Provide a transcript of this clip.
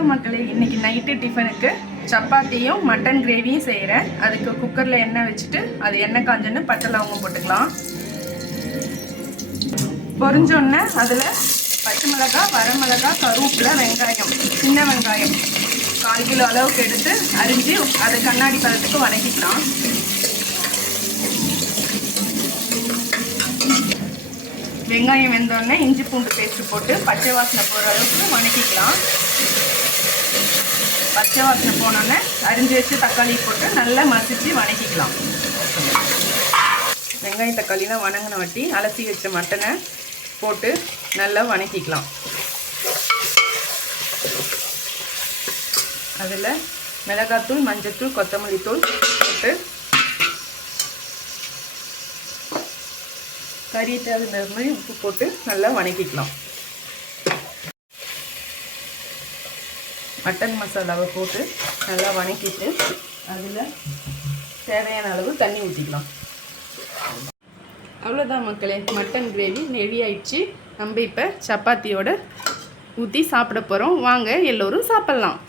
வணக்கம் மக்களே. இன்னைக்கு நைட்டு டிஃபனுக்கு சப்பாத்தியும் மட்டன் கிரேவியும் செய்கிறேன். அதுக்கு குக்கரில் எண்ணெய் வச்சுட்டு அது எண்ணெய் காஞ்சோன்னு பட்டை லவங்கம் போட்டுக்கலாம். பொரிஞ்சோடனே அதில் பச்சை மிளகாய், வரமிளகாய், கருவேப்பிலை, வெங்காயம், சின்ன வெங்காயம் 1/4 கிலோ அளவுக்கு எடுத்து அரிஞ்சு அதை கண்ணாடி பதத்துக்கு வதக்கிக்கலாம். வெங்காயம் வெந்தோடனே இஞ்சி பூண்டு பேஸ்ட்டு போட்டு பச்சை வாசனை போகிற அளவுக்கு வதக்கிக்கலாம். பச்சை வாசனை போனோடனே அரிஞ்சு வச்சு தக்காளி போட்டு நல்லா மசிச்சு வதக்கிக்கலாம். வெங்காயம் தக்காளிலாம் வணங்கின வட்டி அலசி வச்ச மட்டனை போட்டு நல்லா வதக்கிக்கலாம். அதில் மிளகாத்தூள், மஞ்சத்தூள், கொத்தமல்லி தூள் போட்டு கறி தகுந்த மாதிரி உப்பு போட்டு நல்லா வதக்கிக்கலாம். மட்டன் மசாலாவை போட்டு நல்லா வதக்கிட்டு அதில் தேவையான அளவு தண்ணி ஊற்றிக்கலாம். அவ்வளோதான் மக்களே, மட்டன் கிரேவி ரெடி ஆயிடுச்சு. நம்ம இப்போ சப்பாத்தியோடு ஊற்றி சாப்பிட போகிறோம். வாங்க எல்லோரும் சாப்பிட்லாம்.